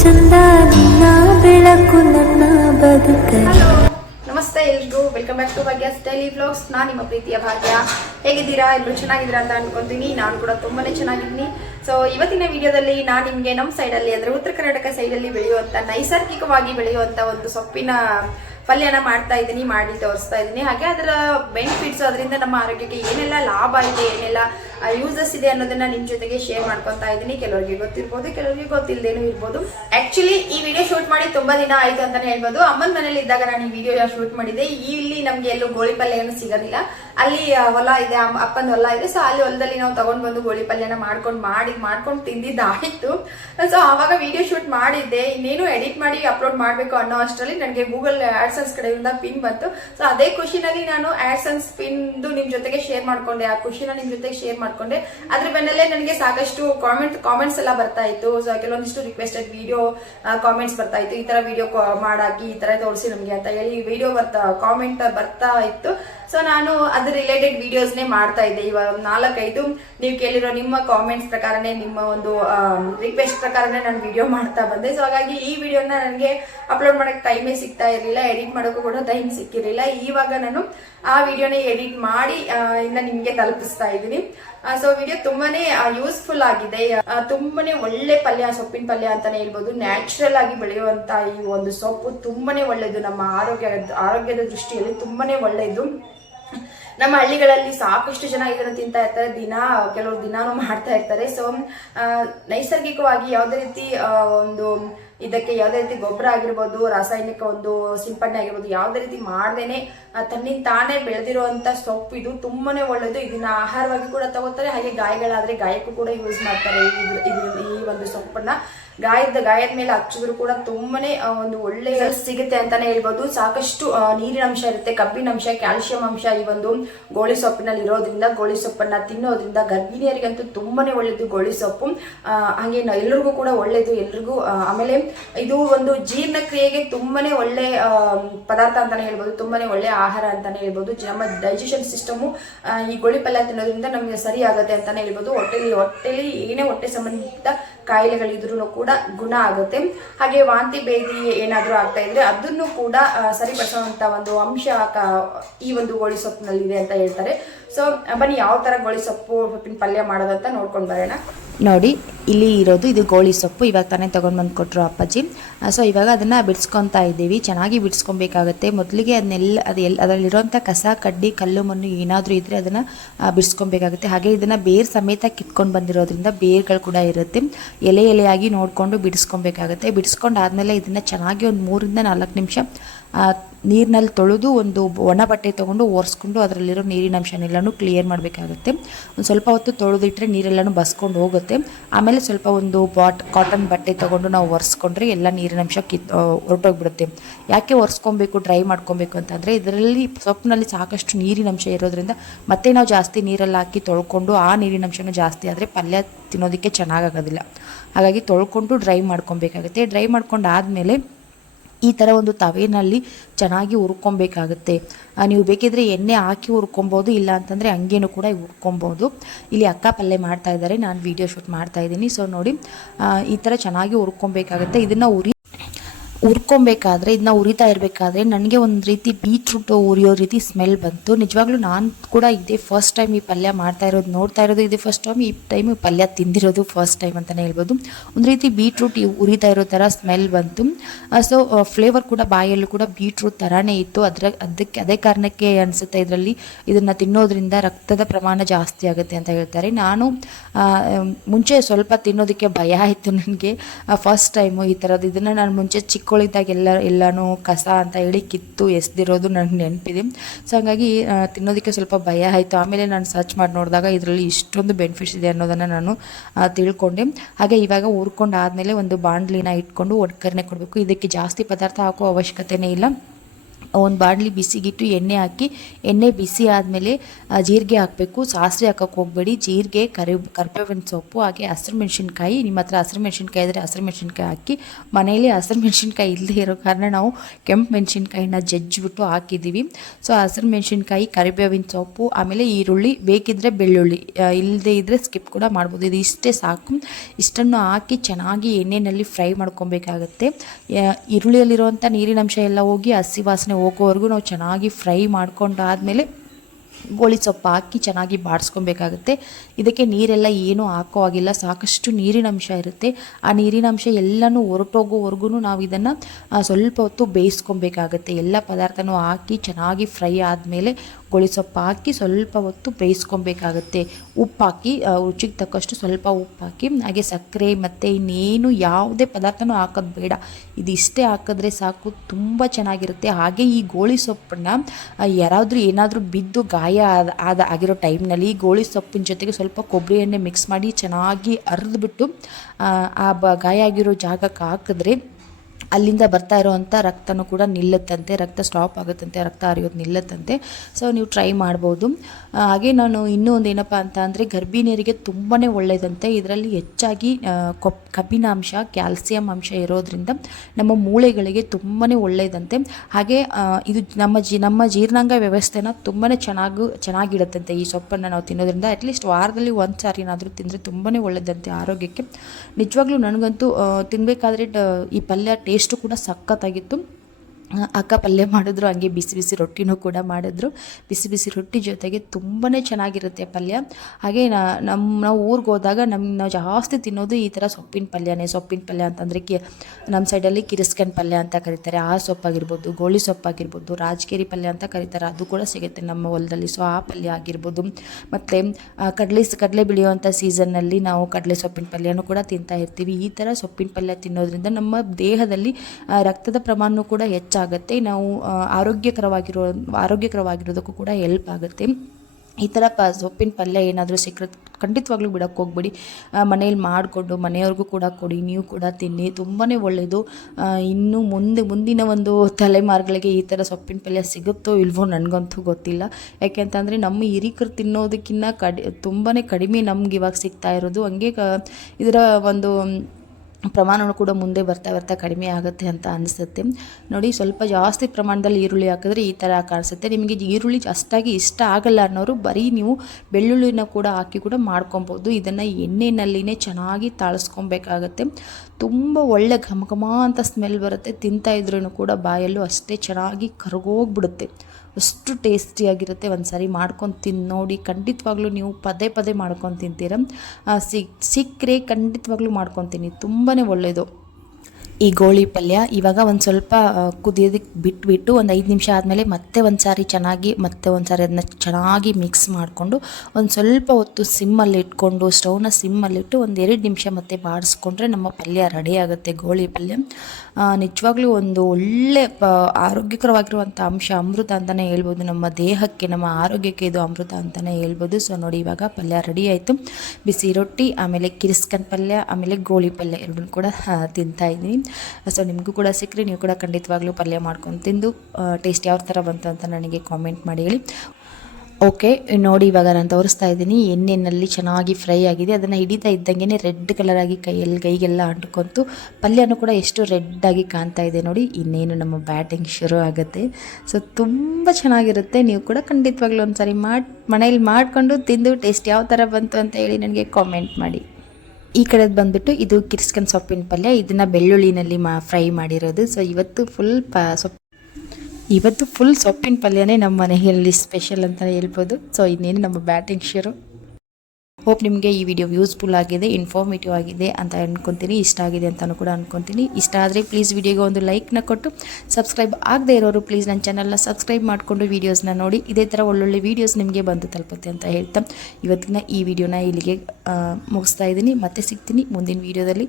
ಚಂದ ಬೆಳಕು ನಮಸ್ತೆ ಎಲ್ರಿಗೂ welcome back to Bhagya daily blogs ನಾನು ನಿಮ್ಮ ಪ್ರೀತಿಯ ಭಾಗ್ಯ. ಹೇಗಿದ್ದೀರಾ? ಎಲ್ಲರೂ ಚೆನ್ನಾಗಿದ್ದೀರಾ ಅಂತ ಅನ್ಕೊಂತೀನಿ. ನಾನು ಕೂಡ ತುಂಬಾನೇ ಚೆನ್ನಾಗಿದ್ದೀನಿ. ಸೊ ಇವತ್ತಿನ ವಿಡಿಯೋದಲ್ಲಿ ನಾನು ನಿಮಗೆ ನಮ್ಮ ಸೈಡಲ್ಲಿ ಅಂದರೆ ಉತ್ತರ ಕರ್ನಾಟಕ ಸೈಡಲ್ಲಿ ಬೆಳೆಯುವಂಥ ನೈಸರ್ಗಿಕವಾಗಿ ಬೆಳೆಯುವಂಥ ಒಂದು ಸೊಪ್ಪಿನ ಪಲ್ಯನ ಮಾಡ್ತಾ ಇದ್ದೀನಿ, ಮಾಡಿ ತೋರಿಸ್ತಾ ಇದ್ದೀನಿ. ಹಾಗೆ ಅದರ ಬೆನಿಫಿಟ್ಸ್ ಅದರಿಂದ ನಮ್ಮ ಆರೋಗ್ಯಕ್ಕೆ ಏನೆಲ್ಲ ಲಾಭ ಇದೆ, ಏನೆಲ್ಲ ಯೂಸಸ್ ಇದೆ ಅನ್ನೋದನ್ನ ನಿಮ್ ಜೊತೆಗೆ ಶೇರ್ ಮಾಡ್ಕೊತಾ ಇದ್ದೀನಿ. ಕೆಲವರಿಗೆ ಗೊತ್ತಿರ್ಬೋದು, ಕೆಲವರಿಗೆ ಗೊತ್ತಿಲ್ಲದೇನು ಇರ್ಬೋದು. ಆಕ್ಚುಲಿ ಈ ವಿಡಿಯೋ ಶೂಟ್ ಮಾಡಿ ತುಂಬಾ ದಿನ ಆಯ್ತು ಅಂತಾನೆ ಹೇಳ್ಬೋದು. ಅಮ್ಮನ ಮನೇಲಿ ಇದ್ದಾಗ ನಾನು ಈ ವಿಡಿಯೋ ಶೂಟ್ ಮಾಡಿದೆ. ಇಲ್ಲಿ ನಮ್ಗೆ ಎಲ್ಲೂ ಗೋಳಿ ಪಲ್ಯ ಏನು ಸಿಗೋದಿಲ್ಲ. ಅಲ್ಲಿ ಹೊಲ ಇದೆ ಅಪ್ಪನ ಹೊಲ ಇದೆ. ಸೊ ಅಲ್ಲಿ ಹೊಲದಲ್ಲಿ ನಾವು ತಗೊಂಡ್ ಬಂದು ಗೋಳಿ ಪಲ್ಯನ ಮಾಡ್ಕೊಂಡು ಮಾಡಿ, ಮಾಡ್ಕೊಂಡು ತಿಂದಿದ್ದಾಯಿತು. ಸೊ ಅವಾಗ ವಿಡಿಯೋ ಶೂಟ್ ಮಾಡಿದ್ದೆ. ಇನ್ನೇನು ಎಡಿಟ್ ಮಾಡಿ ಅಪ್ಲೋಡ್ ಮಾಡಬೇಕು ಅನ್ನೋ ಅಷ್ಟರಲ್ಲಿ ನನಗೆ ಗೂಗಲ್ ಆಡ್ಸನ್ಸ್ ಕಡೆಯಿಂದ ಪಿನ್ ಬಂತು. ಸೊ ಅದೇ ಖುಷಿನಲ್ಲಿ ನಾನು ಆಡ್ಸನ್ಸ್ ಪಿನ್ದು ನಿಮ್ ಜೊತೆಗೆ ಶೇರ್ ಮಾಡ್ಕೊಂಡೆ. ಆ ಖುಷಿನ ನಿಮ್ ಜೊತೆಗೆ ಶೇರ್ ಮಾಡ್ಕೊಂಡೆ. ಅದ್ರ ಬೆನ್ನಲ್ಲೇ ನನಗೆ ಸಾಕಷ್ಟು ಕಾಮೆಂಟ್ ಕಾಮೆಂಟ್ಸ್ ಎಲ್ಲ ಬರ್ತಾ ಇತ್ತು. ಸೊ ಕೆಲವೊಂದಿಷ್ಟು ರಿಕ್ವೆಸ್ಟೆಡ್ ವಿಡಿಯೋ ಕಾಮೆಂಟ್ಸ್ ಬರ್ತಾ ಇತ್ತು. ಈ ತರ ವಿಡಿಯೋ ಮಾಡಾಕಿ ಈ ತರ ತೋರಿಸಿ ನಮ್ಗೆ ಅಂತ ಹೇಳಿ ವಿಡಿಯೋ ಬರ್ತಾ ಕಾಮೆಂಟ್ ಬರ್ತಾ ಇತ್ತು. ಸೊ ನಾನು ಅದ್ರ ರಿಲೇಟೆಡ್ ವಿಡಿಯೋಸ್ನೇ ಮಾಡ್ತಾ ಇದ್ದೆ. ಇವಾಗ ನಾಲ್ಕೈದು. ನೀವು ಕೇಳಿರೋ ನಿಮ್ಮ ಕಾಮೆಂಟ್ಸ್ ಪ್ರಕಾರನೇ, ನಿಮ್ಮ ಒಂದು ರಿಕ್ವೆಸ್ಟ್ ಪ್ರಕಾರನೇ ನಾನು ವಿಡಿಯೋ ಮಾಡ್ತಾ ಬಂದೆ. ಸೊ ಹಾಗಾಗಿ ಈ ವಿಡಿಯೋನ ನನಗೆ ಅಪ್ಲೋಡ್ ಮಾಡೋಕ್ಕೆ ಟೈಮೇ ಸಿಗ್ತಾ ಇರಲಿಲ್ಲ ಎಡಿಟ್ ಮಾಡೋಕ್ಕೂ ಕೂಡ ಟೈಮ್ ಸಿಕ್ಕಿರಲಿಲ್ಲ. ಇವಾಗ ನಾನು ಆ ವಿಡಿಯೋನ ಎಡಿಟ್ ಮಾಡಿ ಇನ್ನು ನಿಮ್ಗೆ ತಲುಪಿಸ್ತಾ ಇದ್ದೀನಿ. ಸೊ ವಿಡಿಯೋ ತುಂಬಾನೇ ಯೂಸ್ಫುಲ್ ಆಗಿದೆ. ತುಂಬಾನೇ ಒಳ್ಳೆ ಪಲ್ಯ, ಸೊಪ್ಪಿನ ಪಲ್ಯ ಅಂತಾನೆ ಹೇಳ್ಬೋದು. ನ್ಯಾಚುರಲ್ ಆಗಿ ಬೆಳೆಯುವಂತ ಈ ಒಂದು ಸೊಪ್ಪು ತುಂಬಾನೇ ಒಳ್ಳೆಯದು ನಮ್ಮ ಆರೋಗ್ಯ, ಆರೋಗ್ಯದ ದೃಷ್ಟಿಯಲ್ಲಿ ತುಂಬಾನೇ ಒಳ್ಳೇದು. ನಮ್ಮ ಹಳ್ಳಿಗಳಲ್ಲಿ ಸಾಕಷ್ಟು ಜನ ಇದನ್ನು ತಿಂತಾ ಇರ್ತಾರೆ. ದಿನ, ಕೆಲವರು ದಿನಾನು ಮಾಡ್ತಾ ಇರ್ತಾರೆ. ಸೊ ನೈಸರ್ಗಿಕವಾಗಿ ಯಾವುದೇ ರೀತಿ ಒಂದು ಇದಕ್ಕೆ ಯಾವುದೇ ರೀತಿ ಗೊಬ್ಬರ ಆಗಿರ್ಬೋದು, ರಾಸಾಯನಿಕ ಒಂದು ಸಿಂಪಡಣೆ ಆಗಿರ್ಬೋದು, ಯಾವುದೇ ರೀತಿ ಮಾಡ್ದೇನೆ ತನ್ನಿಂದ ತಾನೇ ಬೆಳೆದಿರುವಂತ ಸೊಪ್ಪು ಇದು ತುಂಬಾನೇ ಒಳ್ಳೆಯದು ಇದನ್ನ ಆಹಾರವಾಗಿ ಕೂಡ ತಗೋತಾರೆ. ಹಾಗೆ ಗಾಯಗಳಾದ್ರೆ ಗಾಯಕ್ಕೂ ಕೂಡ ಯೂಸ್ ಮಾಡ್ತಾರೆ ಈ ಒಂದು ಸೊಪ್ಪನ್ನ. ಗಾಯದ ಗಾಯದ ಮೇಲೆ ಹಚ್ಚಿದ್ರು ಕೂಡ ತುಂಬಾನೇ ಒಂದು ಒಳ್ಳೆ ಸಿಗುತ್ತೆ ಅಂತಾನೆ ಹೇಳ್ಬೋದು. ಸಾಕಷ್ಟು ನೀರಿನ ಅಂಶ ಇರುತ್ತೆ, ಕಬ್ಬಿನ ಅಂಶ, ಕ್ಯಾಲ್ಸಿಯಂ ಅಂಶ ಈ ಒಂದು ಗೋಳಿ ಸೊಪ್ಪಿನಲ್ಲಿ ಇರೋದ್ರಿಂದ, ಗೋಳಿ ಸೊಪ್ಪನ್ನ ತಿನ್ನೋದ್ರಿಂದ ಗರ್ಭಿಣಿಯರಿಗಂತೂ ತುಂಬಾನೇ ಒಳ್ಳೇದು ಗೋಳಿ ಸೊಪ್ಪು. ಹಾಗೆ ಎಲ್ರಿಗೂ ಕೂಡ ಒಳ್ಳೇದು, ಎಲ್ರಿಗೂ ಆಮೇಲೆ ಇದು ಒಂದು ಜೀರ್ಣಕ್ರಿಯೆಗೆ ತುಂಬಾನೇ ಒಳ್ಳೆ ಪದಾರ್ಥ ಅಂತಾನೆ ಹೇಳ್ಬೋದು, ತುಂಬಾನೇ ಒಳ್ಳೆ ಆಹಾರ ಅಂತಾನೆ ಹೇಳ್ಬೋದು. ನಮ್ಮ ಡೈಜೆಷನ್ ಸಿಸ್ಟಮು ಈ ಗೋಳಿ ಪಲ್ಯ ತಿನ್ನೋದ್ರಿಂದ ನಮಗೆ ಸರಿ ಆಗುತ್ತೆ ಅಂತಾನೆ ಹೇಳ್ಬೋದು. ಹೊಟ್ಟೆಲಿ ಹೊಟ್ಟೆಲಿ ಏನೇ ಹೊಟ್ಟೆ ಸಂಬಂಧಿತ ಕಾಯಿಲೆಗಳಿದ್ರು ಕೂಡ ಗುಣ ಆಗುತ್ತೆ. ಹಾಗೆ ವಾಂತಿ ಭೇದಿ ಏನಾದರೂ ಆಗ್ತಾ ಇದ್ರೆ ಅದನ್ನು ಕೂಡ ಸರಿಪಡಿಸುವಂತ ಒಂದು ಅಂಶ ಈ ಒಂದು ಗೋಳಿ ಸೊಪ್ಪಿನಲ್ಲಿದೆ ಅಂತ ಹೇಳ್ತಾರೆ. ಸೊ ಬನ್ನಿ, ಯಾವ ತರ ಗೋಳಿ ಸೊಪ್ಪು, ಸೊಪ್ಪಿನ ಪಲ್ಯ ಮಾಡೋದಂತ ನೋಡ್ಕೊಂಡು ಬರೋಣ. ನೋಡಿ, ಇಲ್ಲಿ ಇರೋದು, ಇದು ಗೋಳಿ ಸೊಪ್ಪು. ಇವಾಗ ತಾನೇ ತೊಗೊಂಡು ಬಂದು ಕೊಟ್ಟರು ಅಪ್ಪಾಜಿ. ಸೊ ಇವಾಗ ಅದನ್ನು ಬಿಡಿಸ್ಕೊತಾ ಇದ್ದೀವಿ. ಚೆನ್ನಾಗಿ ಬಿಡಿಸ್ಕೊಬೇಕಾಗುತ್ತೆ. ಮೊದಲಿಗೆ ಅದನ್ನೆಲ್ಲ, ಅದು ಎಲ್ಲಿ ಅದರಲ್ಲಿರೋಂಥ ಕಸ, ಕಡ್ಡಿ, ಕಲ್ಲು, ಮಣ್ಣು ಏನಾದರೂ ಇದ್ದರೆ ಅದನ್ನು ಬಿಡಿಸ್ಕೊಬೇಕಾಗುತ್ತೆ. ಹಾಗೆ ಇದನ್ನು ಬೇರ್ ಸಮೇತ ಕಿತ್ಕೊಂಡು ಬಂದಿರೋದ್ರಿಂದ ಬೇರ್ಗಳು ಕೂಡ ಇರುತ್ತೆ. ಎಲೆ ಎಲೆಯಾಗಿ ನೋಡಿಕೊಂಡು ಬಿಡಿಸ್ಕೊಬೇಕಾಗುತ್ತೆ. ಬಿಡಿಸ್ಕೊಂಡು ಆದಮೇಲೆ ಇದನ್ನು ಚೆನ್ನಾಗಿ ಒಂದು ಮೂರಿಂದ ನಾಲ್ಕು ನಿಮಿಷ ನೀರಿನಲ್ಲಿ ತೊಳೆದು ಒಂದು ಒಣ ಬಟ್ಟೆ ತೊಗೊಂಡು ಒರೆಸ್ಕೊಂಡು ಅದರಲ್ಲಿರೋ ನೀರಿನ ಅಂಶನೆಲ್ಲನೂ ಕ್ಲಿಯರ್ ಮಾಡಬೇಕಾಗುತ್ತೆ. ಒಂದು ಸ್ವಲ್ಪ ಹೊತ್ತು ತೊಳೆದಿಟ್ರೆ ನೀರೆಲ್ಲನೂ ಬಸ್ಕೊಂಡು ಹೋಗುತ್ತೆ. ಆಮೇಲೆ ಸ್ವಲ್ಪ ಒಂದು ಬಾಟ್ ಕಾಟನ್ ಬಟ್ಟೆ ತೊಗೊಂಡು ನಾವು ಒರೆಸ್ಕೊಂಡ್ರೆ ಎಲ್ಲ ನೀರಿನ ಅಂಶ ಕಿತ್ ಹೊರಟೋಗ್ಬಿಡುತ್ತೆ. ಯಾಕೆ ಒರೆಸ್ಕೊಬೇಕು ಡ್ರೈ ಮಾಡ್ಕೊಬೇಕು ಅಂತಂದರೆ ಇದರಲ್ಲಿ ಸೊಪ್ಪಿನಲ್ಲಿ ಸಾಕಷ್ಟು ನೀರಿನ ಅಂಶ ಇರೋದ್ರಿಂದ ಮತ್ತೆ ನಾವು ಜಾಸ್ತಿ ನೀರಲ್ಲಿ ಹಾಕಿ ತೊಳ್ಕೊಂಡು ಆ ನೀರಿನ ಅಂಶನೂ ಜಾಸ್ತಿ ಆದರೆ ಪಲ್ಯ ತಿನ್ನೋದಕ್ಕೆ ಚೆನ್ನಾಗಾಗೋದಿಲ್ಲ. ಹಾಗಾಗಿ ತೊಳ್ಕೊಂಡು ಡ್ರೈ ಮಾಡ್ಕೊಬೇಕಾಗುತ್ತೆ. ಡ್ರೈ ಮಾಡ್ಕೊಂಡು ಆದಮೇಲೆ ಈ ಥರ ಒಂದು ತವೆನಲ್ಲಿ ಚೆನ್ನಾಗಿ ಹುರ್ಕೊಬೇಕಾಗುತ್ತೆ. ನೀವು ಬೇಕಿದ್ರೆ ಎಣ್ಣೆ ಹಾಕಿ ಹುರ್ಕೊಬೋದು, ಇಲ್ಲ ಅಂತಂದರೆ ಹಂಗೇನು ಕೂಡ ಹುರ್ಕೊಬೋದು. ಇಲ್ಲಿ ಅಕ್ಕ ಪಲ್ಯ ಮಾಡ್ತಾ ಇದ್ದಾರೆ, ನಾನು ವಿಡಿಯೋ ಶೂಟ್ ಮಾಡ್ತಾ ಇದ್ದೀನಿ. ಸೊ ನೋಡಿ ಈ ಥರ ಚೆನ್ನಾಗಿ ಹುರ್ಕೊಬೇಕಾಗುತ್ತೆ. ಇದನ್ನು ಉರಿ ಹುರ್ಕೊಬೇಕಾದ್ರೆ ಇದನ್ನ ಉರಿತಾ ಇರಬೇಕಾದ್ರೆ ನನಗೆ ಒಂದು ರೀತಿ ಬೀಟ್ರೂಟ್ ಉರಿಯೋ ರೀತಿ ಸ್ಮೆಲ್ ಬಂತು. ನಿಜವಾಗ್ಲೂ ನಾನು ಕೂಡ ಇದೇ ಫಸ್ಟ್ ಟೈಮ್ ಈ ಪಲ್ಯ ಮಾಡ್ತಾ ಇರೋದು, ನೋಡ್ತಾ ಇರೋದು ಇದೇ ಫಸ್ಟ್ ಟೈಮ್ ಈ ಟೈಮ್ ಪಲ್ಯ ತಿಂದಿರೋದು ಫಸ್ಟ್ ಟೈಮ್ ಅಂತಲೇ ಹೇಳ್ಬೋದು. ಒಂದು ರೀತಿ ಬೀಟ್ರೂಟ್ ಉರಿತಾ ಇರೋ ಥರ ಸ್ಮೆಲ್ ಬಂತು. ಸೊ ಫ್ಲೇವರ್ ಕೂಡ ಬಾಯಲ್ಲೂ ಕೂಡ ಬೀಟ್ರೂಟ್ ಥರನೇ ಇತ್ತು. ಅದರ ಅದಕ್ಕೆ ಅದೇ ಕಾರಣಕ್ಕೆ ಅನಿಸುತ್ತೆ ಇದರಲ್ಲಿ, ಇದನ್ನು ತಿನ್ನೋದ್ರಿಂದ ರಕ್ತದ ಪ್ರಮಾಣ ಜಾಸ್ತಿ ಆಗುತ್ತೆ ಅಂತ ಹೇಳ್ತಾರೆ. ನಾನು ಮುಂಚೆ ಸ್ವಲ್ಪ ತಿನ್ನೋದಕ್ಕೆ ಭಯ ಆಯಿತು ನನಗೆ. ಫಸ್ಟ್ ಟೈಮು ಈ ಥರದ್ದು ಇದನ್ನು ನಾನು ಮುಂಚೆ ಚಿಕ್ಕವಳಿದ್ದಾಗ ಎಲ್ಲ ಎಲ್ಲನೂ ಕಸ ಅಂತ ಹೇಳಿ ಕಿತ್ತು ಎಸ್ದಿರೋದು ನನಗೆ ನೆನಪಿದೆ. ಸೊ ಹಾಗಾಗಿ ತಿನ್ನೋದಕ್ಕೆ ಸ್ವಲ್ಪ ಭಯ ಆಯಿತು. ಆಮೇಲೆ ನಾನು ಸರ್ಚ್ ಮಾಡಿ ನೋಡಿದಾಗ ಇದರಲ್ಲಿ ಇಷ್ಟೊಂದು ಬೆನಿಫಿಟ್ಸ್ ಇದೆ ಅನ್ನೋದನ್ನು ನಾನು ತಿಳ್ಕೊಂಡೆ. ಹಾಗೆ ಇವಾಗ ಹುರ್ಕೊಂಡು ಆದಮೇಲೆ ಒಂದು ಬಾಣಲಿನ ಇಟ್ಕೊಂಡು ಒಗ್ಗರಣೆ ಕೊಡಬೇಕು. ಇದಕ್ಕೆ ಜಾಸ್ತಿ ಪದಾರ್ಥ ಹಾಕೋ ಅವಶ್ಯಕತೆನೇ ಇಲ್ಲ. ಒಂದು ಬಾಣಲಿ ಬಿಸಿಗಿಟ್ಟು ಎಣ್ಣೆ ಹಾಕಿ, ಎಣ್ಣೆ ಬಿಸಿ ಆದಮೇಲೆ ಜೀರಿಗೆ ಹಾಕಬೇಕು. ಸಾಸಿವೆ ಹಾಕೋಕೆ ಹೋಗಬೇಡಿ. ಜೀರಿಗೆ, ಕರಿ, ಕರ್ಬೇವಿನ ಸೊಪ್ಪು, ಹಾಗೆ ಹಸಿರು ಮೆಣಸಿನ್ಕಾಯಿ ನಿಮ್ಮ ಹತ್ರ ಹಸಿರು ಮೆಣಸಿನ್ಕಾಯಿ ಇದ್ದರೆ ಹಸಿರು ಮೆಣಸಿನ್ಕಾಯಿ ಹಾಕಿ. ಮನೆಯಲ್ಲಿ ಹಸಿರು ಮೆಣಸಿನ್ಕಾಯಿ ಇಲ್ಲದೇ ಇರೋ ಕಾರಣ ನಾವು ಕೆಂಪು ಮೆಣಸಿನ್ಕಾಯಿನ ಜಜ್ಜಿಬಿಟ್ಟು ಹಾಕಿದ್ದೀವಿ. ಸೊ ಹಸಿರು ಮೆಣಸಿನ್ಕಾಯಿ ಕರಿಬೇವಿನ ಸೊಪ್ಪು, ಆಮೇಲೆ ಈರುಳ್ಳಿ. ಬೇಕಿದ್ದರೆ ಬೆಳ್ಳುಳ್ಳಿ. ಇಲ್ಲದೇ ಇದ್ದರೆ ಸ್ಕಿಪ್ ಕೂಡ ಮಾಡ್ಬೋದು. ಇದು ಇಷ್ಟೇ ಸಾಕು. ಇಷ್ಟನ್ನು ಹಾಕಿ ಚೆನ್ನಾಗಿ ಎಣ್ಣೆಯಲ್ಲಿ ಫ್ರೈ ಮಾಡ್ಕೊಬೇಕಾಗತ್ತೆ. ಈರುಳ್ಳಿಯಲ್ಲಿರುವಂಥ ನೀರಿನಂಶ ಎಲ್ಲ ಹೋಗಿ ಹಸಿ ವಾಸನೆ ಹೋಗೋವರೆಗೂ ನಾವು ಚೆನ್ನಾಗಿ ಫ್ರೈ ಮಾಡ್ಕೊಂಡಾದ್ಮೇಲೆ ಗೋಳಿ ಸೊಪ್ಪು ಹಾಕಿ ಚೆನ್ನಾಗಿ ಬಾಡಿಸ್ಕೊಬೇಕಾಗುತ್ತೆ. ಇದಕ್ಕೆ ನೀರೆಲ್ಲ ಏನೂ ಹಾಕೋ ಆಗಿಲ್ಲ ಸಾಕಷ್ಟು ನೀರಿನಂಶ ಇರುತ್ತೆ. ಆ ನೀರಿನಂಶ ಎಲ್ಲನೂ ಹೊರಟೋಗೋವರೆಗೂ ನಾವು ಇದನ್ನು ಸ್ವಲ್ಪ ಹೊತ್ತು ಬೇಯಿಸ್ಕೊಬೇಕಾಗುತ್ತೆ. ಎಲ್ಲ ಪದಾರ್ಥನೂ ಹಾಕಿ ಚೆನ್ನಾಗಿ ಫ್ರೈ ಆದಮೇಲೆ ಸೊಪ್ಪು ಹಾಕಿ ಸ್ವಲ್ಪ ಹೊತ್ತು ಬೇಯಿಸ್ಕೊಬೇಕಾಗುತ್ತೆ. ಉಪ್ಪು ಹಾಕಿ ರುಚಿಗೆ ತಕ್ಕಷ್ಟು ಸ್ವಲ್ಪ ಉಪ್ಪು ಹಾಕಿ ಹಾಗೆ ಸಕ್ಕರೆ ಮತ್ತು ಇನ್ನೇನು ಯಾವುದೇ ಪದಾರ್ಥನೂ ಹಾಕೋದು ಬೇಡ. ಇದಿಷ್ಟೇ ಹಾಕಿದ್ರೆ ಸಾಕು ತುಂಬ ಚೆನ್ನಾಗಿರುತ್ತೆ. ಹಾಗೆ ಈ ಗೋಳಿ ಸೊಪ್ಪನ್ನ ಯಾರಾದರೂ ಏನಾದರೂ ಬಿದ್ದು ಗಾಯ ಆದ ಆಗಿರೋ ಟೈಮ್ನಲ್ಲಿ ಗೋಳಿ ಸೊಪ್ಪಿನ ಜೊತೆಗೆ ಸ್ವಲ್ಪ ಕೊಬ್ಬರಿ ಎಣ್ಣೆ ಮಿಕ್ಸ್ ಮಾಡಿ ಚೆನ್ನಾಗಿ ಅರ್ದ್ಬಿಟ್ಟು ಆ, ಗಾಯ ಆಗಿರೋ ಜಾಗಕ್ಕೆ ಹಾಕಿದ್ರೆ ಅಲ್ಲಿಂದ ಬರ್ತಾ ಇರೋವಂಥ ರಕ್ತನೂ ಕೂಡ ನಿಲ್ಲುತ್ತಂತೆ, ರಕ್ತ ಸ್ಟಾಪ್ ಆಗುತ್ತಂತೆ, ರಕ್ತ ಹರಿಯೋದು ನಿಲ್ಲುತ್ತಂತೆ. ಸೊ ನೀವು ಟ್ರೈ ಮಾಡ್ಬೋದು. ಹಾಗೆ ನಾನು ಇನ್ನೂ ಒಂದು ಏನಪ್ಪ ಅಂತ ಅಂದರೆ ಗರ್ಭಿಣಿಯರಿಗೆ ತುಂಬಾ ಒಳ್ಳೆಯದಂತೆ ಇದರಲ್ಲಿ ಹೆಚ್ಚಾಗಿ ಕೊಪ್, ಕಬ್ಬಿನಾಂಶ, ಕ್ಯಾಲ್ಸಿಯಂ ಅಂಶ ಇರೋದ್ರಿಂದ ನಮ್ಮ ಮೂಳೆಗಳಿಗೆ ತುಂಬಾ ಒಳ್ಳೆಯದಂತೆ ಹಾಗೆ ಇದು ನಮ್ಮ ಜಿ, ನಮ್ಮ ಜೀರ್ಣಾಂಗ ವ್ಯವಸ್ಥೆನ ತುಂಬಾ ಚೆನ್ನಾಗಿ, ಚೆನ್ನಾಗಿಡುತ್ತಂತೆ ಈ ಸೊಪ್ಪನ್ನು ನಾವು ತಿನ್ನೋದ್ರಿಂದ. ಅಟ್ಲೀಸ್ಟ್ ವಾರದಲ್ಲಿ ಒಂದು ಸಾರಿ ಏನಾದರೂ ತಿಂದರೆ ತುಂಬಾ ಒಳ್ಳೆಯದಂತೆ ಆರೋಗ್ಯಕ್ಕೆ. ನಿಜವಾಗ್ಲೂ ನನಗಂತೂ ತಿನ್ನಬೇಕಾದ್ರೆ ಈ ಪಲ್ಯ ಟೇಸ್ಟು ಕೂಡ ಸಖತ್ತಾಗಿತ್ತು. ಅಕ್ಕ ಪಲ್ಯ ಮಾಡಿದ್ರು, ಹಂಗೆ ಬಿಸಿ ಬಿಸಿ ರೊಟ್ಟಿನೂ ಕೂಡ ಮಾಡಿದ್ರು. ಬಿಸಿ ಬಿಸಿ ರೊಟ್ಟಿ ಜೊತೆಗೆ ತುಂಬಾ ಚೆನ್ನಾಗಿರುತ್ತೆ ಪಲ್ಯ. ಹಾಗೆ ನಮ್ಮ ನಾವು ಊರಿಗೆ ಹೋದಾಗ ನಮ್ಮ ನಾವು ಜಾಸ್ತಿ ತಿನ್ನೋದು ಈ ಥರ ಸೊಪ್ಪಿನ ಪಲ್ಯನೇ. ಸೊಪ್ಪಿನ ಪಲ್ಯ ಅಂತಂದರೆ ಕಿ ನಮ್ಮ ಸೈಡಲ್ಲಿ ಕಿರಿಸ್ಕನ್ ಪಲ್ಯ ಅಂತ ಕರೀತಾರೆ. ಆ ಸೊಪ್ಪಾಗಿರ್ಬೋದು, ಗೋಳಿ ಸೊಪ್ಪಾಗಿರ್ಬೋದು ರಾಜಗಿರಿ ಪಲ್ಯ ಅಂತ ಕರೀತಾರೆ. ಅದು ಕೂಡ ಸಿಗುತ್ತೆ ನಮ್ಮ ಹೊಲದಲ್ಲಿ. ಸೊ, ಆ ಪಲ್ಯ ಆಗಿರ್ಬೋದು. ಮತ್ತು ಕಡಲೆ ಕಡಲೆ ಬೆಳೆಯುವಂಥ ಸೀಸನ್ನಲ್ಲಿ ನಾವು ಕಡಲೆ ಸೊಪ್ಪಿನ ಪಲ್ಯನೂ ಕೂಡ ತಿಂತಾ ಇರ್ತೀವಿ. ಈ ಥರ ಸೊಪ್ಪಿನ ಪಲ್ಯ ತಿನ್ನೋದ್ರಿಂದ ನಮ್ಮ ದೇಹದಲ್ಲಿ ರಕ್ತದ ಪ್ರಮಾಣವೂ ಕೂಡ ಹೆಚ್ಚಾಗುತ್ತೆ. ನಾವು ಆರೋಗ್ಯಕರವಾಗಿರೋ, ಆರೋಗ್ಯಕರವಾಗಿರೋದಕ್ಕೂ ಕೂಡ ಹೆಲ್ಪ್ ಆಗುತ್ತೆ. ಈ ಥರ ಪ, ಸೊಪ್ಪಿನ ಪಲ್ಯ ಏನಾದರೂ ಸಿಕ್ಕರೆ ಖಂಡಿತವಾಗ್ಲೂ ಬಿಡೋಕ್ಕೆ ಹೋಗ್ಬೇಡಿ. ಮನೆಯಲ್ಲಿ ಮಾಡಿಕೊಂಡು ಮನೆಯವ್ರಿಗೂ ಕೂಡ ಕೊಡಿ, ನೀವು ಕೂಡ ತಿನ್ನಿ ತುಂಬಾ ಒಳ್ಳೆಯದು ಇನ್ನೂ ಮುಂದೆ, ಮುಂದಿನ ಒಂದು ತಲೆಮಾರುಗಳಿಗೆ ಈ ಥರ ಸೊಪ್ಪಿನ ಪಲ್ಯ ಸಿಗುತ್ತೋ ಇಲ್ವೋ ನನಗಂತೂ ಗೊತ್ತಿಲ್ಲ. ಯಾಕೆಂತಂದರೆ ನಮ್ಮ ಹಿರಿಕರು ತಿನ್ನೋದಕ್ಕಿಂತ ಕಡಿ ತುಂಬಾ ಕಡಿಮೆ ನಮ್ಗೆ ಇವಾಗ ಸಿಗ್ತಾ ಇರೋದು. ಹಂಗೆ ಇದರ ಒಂದು ಪ್ರಮಾಣವು ಕೂಡ ಮುಂದೆ ಬರ್ತಾ ಬರ್ತಾ ಕಡಿಮೆ ಆಗುತ್ತೆ ಅಂತ ಅನಿಸುತ್ತೆ. ನೋಡಿ, ಸ್ವಲ್ಪ ಜಾಸ್ತಿ ಪ್ರಮಾಣದಲ್ಲಿ ಈರುಳ್ಳಿ ಹಾಕಿದ್ರೆ ಈ ಥರ ಕಾಣಿಸುತ್ತೆ. ನಿಮಗೆ ಈರುಳ್ಳಿ ಅಷ್ಟಾಗಿ ಇಷ್ಟ ಆಗಲ್ಲ ಅನ್ನೋರು ಬರೀ ನೀವು ಬೆಳ್ಳುಳ್ಳಿನ ಕೂಡ ಹಾಕಿ ಕೂಡ ಮಾಡ್ಕೊಬೋದು. ಇದನ್ನು ಎಣ್ಣೆನಲ್ಲಿನೇ ಚೆನ್ನಾಗಿ ತಾಳಿಸ್ಕೊಬೇಕಾಗತ್ತೆ. ತುಂಬ ಒಳ್ಳೆ ಘಮ ಘಮ ಅಂತ ಸ್ಮೆಲ್ ಬರುತ್ತೆ. ತಿಂತಾ ಇದ್ರೂ ಕೂಡ ಬಾಯಲ್ಲೂ ಅಷ್ಟೇ ಚೆನ್ನಾಗಿ ಕರಗೋಗ್ಬಿಡುತ್ತೆ. ಅಷ್ಟು ಟೇಸ್ಟಿಯಾಗಿರುತ್ತೆ ಒಂದು ಸಾರಿ ಮಾಡ್ಕೊಂಡು ತಿಂದು ನೋಡಿ ಖಂಡಿತವಾಗ್ಲೂ ನೀವು ಪದೇ ಪದೇ ಮಾಡ್ಕೊಂಡು ತಿಂತೀರ. ಸಿಕ್ ಸಿಕ್ಕರೆ ಖಂಡಿತವಾಗ್ಲೂ ಮಾಡ್ಕೊತೀನಿ ತುಂಬಾ ಒಳ್ಳೆಯದು ಈ ಗೋಳಿ ಪಲ್ಯ ಇವಾಗ ಒಂದು ಸ್ವಲ್ಪ ಕುದಿಯೋದಕ್ಕೆ ಬಿಟ್ಬಿಟ್ಟು ಒಂದು ಐದು ನಿಮಿಷ ಆದಮೇಲೆ ಮತ್ತೆ ಒಂದು ಸಾರಿ ಚೆನ್ನಾಗಿ, ಮತ್ತೆ ಒಂದು ಸಾರಿ ಅದನ್ನ ಚೆನ್ನಾಗಿ ಮಿಕ್ಸ್ ಮಾಡಿಕೊಂಡು ಒಂದು ಸ್ವಲ್ಪ ಹೊತ್ತು ಸಿಮ್ಮಲ್ಲಿ ಇಟ್ಕೊಂಡು, ಸ್ಟವ್ನ ಸಿಮ್ಮಲ್ಲಿಟ್ಟು ಒಂದು ಎರಡು ನಿಮಿಷ ಮತ್ತೆ ಬಾಡಿಸ್ಕೊಂಡ್ರೆ ನಮ್ಮ ಪಲ್ಯ ರೆಡಿ ಆಗುತ್ತೆ ಗೋಳಿ ಪಲ್ಯ. ನಿಜವಾಗ್ಲೂ ಒಂದು ಒಳ್ಳೆ ಆರೋಗ್ಯಕರವಾಗಿರುವಂಥ ಅಂಶ ಅಮೃತ ಅಂತಲೇ ಹೇಳ್ಬೋದು. ನಮ್ಮ ದೇಹಕ್ಕೆ, ನಮ್ಮ ಆರೋಗ್ಯಕ್ಕೆ ಇದು ಅಮೃತ ಅಂತಲೇ ಹೇಳ್ಬೋದು. ಸೊ ನೋಡಿ, ಇವಾಗ ಪಲ್ಯ ರೆಡಿ ಆಯಿತು. ಬಿಸಿ ರೊಟ್ಟಿ, ಆಮೇಲೆ ಕಿರಿಸ್ಕನ್ ಪಲ್ಯ, ಆಮೇಲೆ ಗೋಳಿ ಪಲ್ಯ ಎರಡನ್ನೂ ಕೂಡ ತಿಂತಾ ಇದ್ದೀನಿ. ಸೊ ನಿಮಗೂ ಕೂಡ ಸಿಕ್ಕರೆ ನೀವು ಕೂಡ ಖಂಡಿತವಾಗ್ಲೂ ಪಲ್ಯ ಮಾಡ್ಕೊಂಡು ತಿಂದು ಟೇಸ್ಟ್ ಯಾವ ಥರ ಬಂತು ಅಂತ ನನಗೆ ಕಾಮೆಂಟ್ ಮಾಡಿ ಹೇಳಿ. ಓಕೆ, ನೋಡಿ ಇವಾಗ ನಾನು ತೋರಿಸ್ತಾ ಇದ್ದೀನಿ. ಎಣ್ಣೆಯಲ್ಲಿ ಚೆನ್ನಾಗಿ ಫ್ರೈ ಆಗಿದೆ. ಅದನ್ನು ಹಿಡಿತಾ ಇದ್ದಂಗೆ ರೆಡ್ ಕಲರಾಗಿ ಕೈಯಲ್ಲಿ ಕೈಗೆಲ್ಲ ಅಂಟ್ಕೊಂತು ಪಲ್ಯನೂ ಕೂಡ ಎಷ್ಟು ರೆಡ್ ಆಗಿ ಕಾಣ್ತಾ ಇದೆ ನೋಡಿ. ಇನ್ನೇನು ನಮ್ಮ ಬ್ಯಾಟಿಂಗ್ ಶುರು ಆಗುತ್ತೆ. ಸೊ ತುಂಬ ಚೆನ್ನಾಗಿರುತ್ತೆ. ನೀವು ಕೂಡ ಖಂಡಿತವಾಗ್ಲೂ ಒಂದು ಸಾರಿ ಮಾಡಿ ಮನೆಯಲ್ಲಿ ಮಾಡಿಕೊಂಡು ತಿಂದು ಟೇಸ್ಟ್ ಯಾವ ಥರ ಬಂತು ಅಂತ ಹೇಳಿ ನನಗೆ ಕಾಮೆಂಟ್ ಮಾಡಿ. ಈ ಕಡೆದು ಬಂದ್ಬಿಟ್ಟು ಇದು ಕಿರ್ಸ್ಕನ್ ಸೊಪ್ಪಿನ ಪಲ್ಯ. ಇದನ್ನು ಬೆಳ್ಳುಳ್ಳಿನಲ್ಲಿ ಮಾ, ಫ್ರೈ ಮಾಡಿರೋದು. ಸೊ ಇವತ್ತು ಫುಲ್ ಪ ಸೊಪ್ಪು ಇವತ್ತು ಫುಲ್ ಸೊಪ್ಪಿನ ಪಲ್ಯನೇ ನಮ್ಮ ಮನೆಯಲ್ಲಿ ಸ್ಪೆಷಲ್ ಅಂತ ಹೇಳ್ಬೋದು. ಸೊ ಇನ್ನೇನು ನಮ್ಮ ಬ್ಯಾಟಿಂಗ್ ಶುರು. ಹೋಪ್ ನಿಮಗೆ ಈ ವಿಡಿಯೋ ಯೂಸ್ಫುಲ್ ಆಗಿದೆ ಇನ್ಫಾರ್ಮೇಟಿವ್ ಆಗಿದೆ ಅಂತ ಅಂದ್ಕೊತೀನಿ ಇಷ್ಟ ಆಗಿದೆ ಅಂತಲೂ ಕೂಡ ಅಂದ್ಕೊತೀನಿ ಇಷ್ಟ ಆದರೆ ಪ್ಲೀಸ್ ವಿಡಿಯೋಗೆ ಒಂದು ಲೈಕ್ನ ಕೊಟ್ಟು ಸಬ್ಸ್ಕ್ರೈಬ್ ಆಗದೆ ಇರೋರು ಪ್ಲೀಸ್ ನನ್ನ ಚಾನಲ್ನ ಸಬ್ಸ್ಕ್ರೈಬ್ ಮಾಡಿಕೊಂಡು ವೀಡಿಯೋಸ್ನ ನೋಡಿ. ಇದೇ ಥರ ಒಳ್ಳೊಳ್ಳೆ ವೀಡಿಯೋಸ್ ನಿಮಗೆ ಬಂದು ತಲುಪುತ್ತೆ ಅಂತ ಹೇಳ್ತಾ, ಇವತ್ತಿನ ಈ ವಿಡಿಯೋನ ಇಲ್ಲಿಗೆ ಮುಗಿಸ್ತಾ ಇದ್ದೀನಿ. ಮತ್ತೆ ಸಿಗ್ತೀನಿ ಮುಂದಿನ ವೀಡಿಯೋದಲ್ಲಿ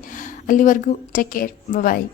ಅಲ್ಲಿವರೆಗೂ ಟೇಕ್ ಕೇರ್ ಬಾಯ್